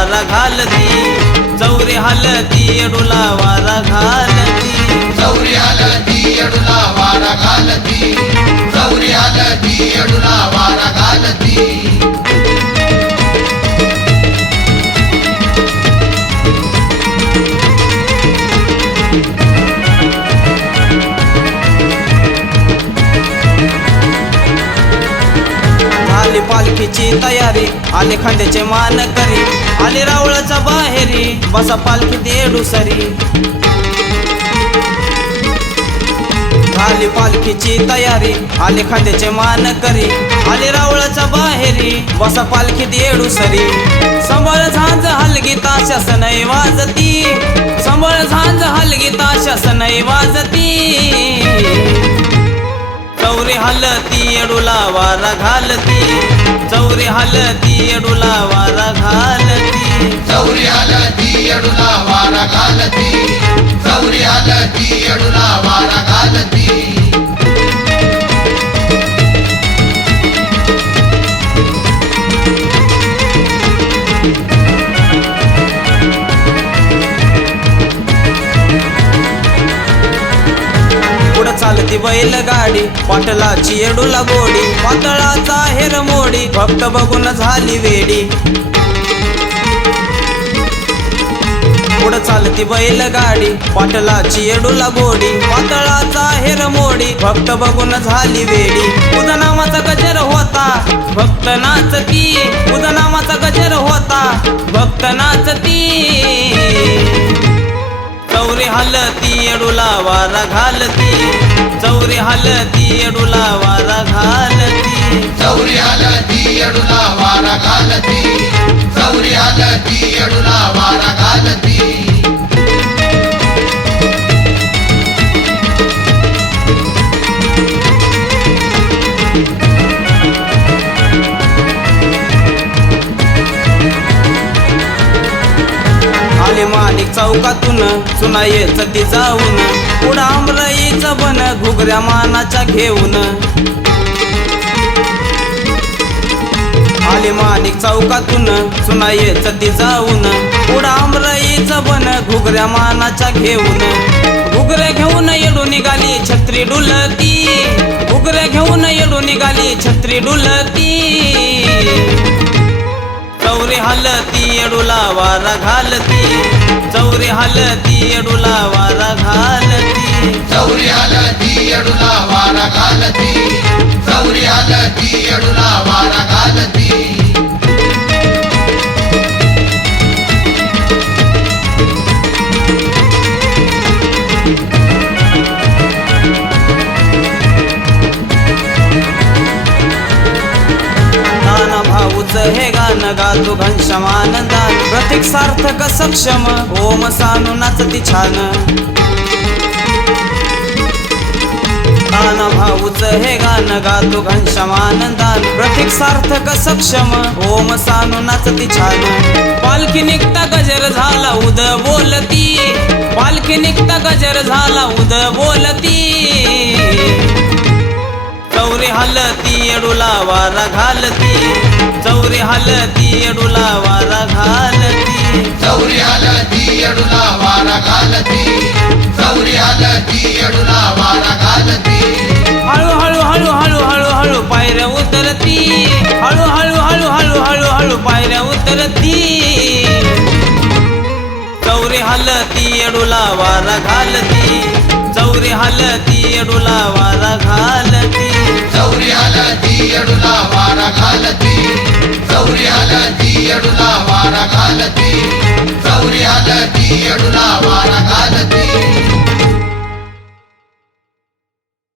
वारा घालती. चौरे हलती येडूला वारा घालती. चौरी हलती येडूला वारा घालती. चौरी हलती येडूला पालखीची तयारी आले खंड्याचे मान करी आले रावळाच्या बाहेरी बसा पालखी देडू सरी. झाली पालखीची तयारी आले खांद्याचे मान करी आले रावळाच्या बाहेरी बसा पालखी देडू सरी. संबळ झांज हलगी ताशास नाही वाजती संबळ झांज हलगी ताशास नाही वाजती. चौरे हलती येडूला वारा घालती चौरी हलती येडूला वारा घालती. चौरी हलती येडूला वारा घालती. चौरी हलती येडूला ती बैलगाडी पाटलाची येडूला गोडी पातळाचा हेर मोडी बघून झाली वेडी. पुढं चालती बैलगाडी पाटलाची येडूला गोडी पातळाचा हेर मोडी बघून झाली वेडी. उदनामाचा गजर होता भक्त नाचती. उदनामाचा गजर होता भक्त नाचती. चौरे हलती येडूला वारा घालती. चौरी हलती येडूला वारा घालती. चौरी हलती येडूला वारा घालती. चौरी हलती येडूला वारा आले माणिक चौकातून. सुनायच ती जाऊन. पुढं आमराईचं बन घुगऱ्या मानाच्या घेऊन. आले माणिक चौकातून. सुनायच ती जाऊन. पुढं आमराईचं बन घुगऱ्या मानाच्या घेऊन. घुगऱ्या घेऊन येडू निघाली छत्री डुलती. घुगऱ्या घेऊन येडू निघाली छत्री डुलती. हलती येडूला वारा घालती चौरे हलती येडूला वारा घालती चौरी हलती येडूला वारा घालती चौरी हलती येडूला वारा घालती हे गाणं गातो घनश्याम आनंदान प्रतीक सार्थक सक्षम. ओम सानू नाचती छान. नाना भाऊच हे गाणं गातो घनश्याम आनंदान प्रतीक सार्थक सक्षम. ओम सानू नाचती छान. पालखी निघता गजर झाला उद बोलती. पालखी निघता गजर झाला उद बोलती. येडूला वारा घालती. चौरे हलती येडूला वारा घालती. चौरी हलती येडूला वारा घालती. चौरी हलती येडूला वारा घालती. हळू हळू हळू हळू हळू हळू पायऱ्या उतरती. हळू हळू हळू हळू हळू हळू पायऱ्या उतरती. चौरे हलती येडूला वारा घालती. चौरे हलती येडूला वारा हलती येडूला वारा घालती. चौरी हलती येडूला वारा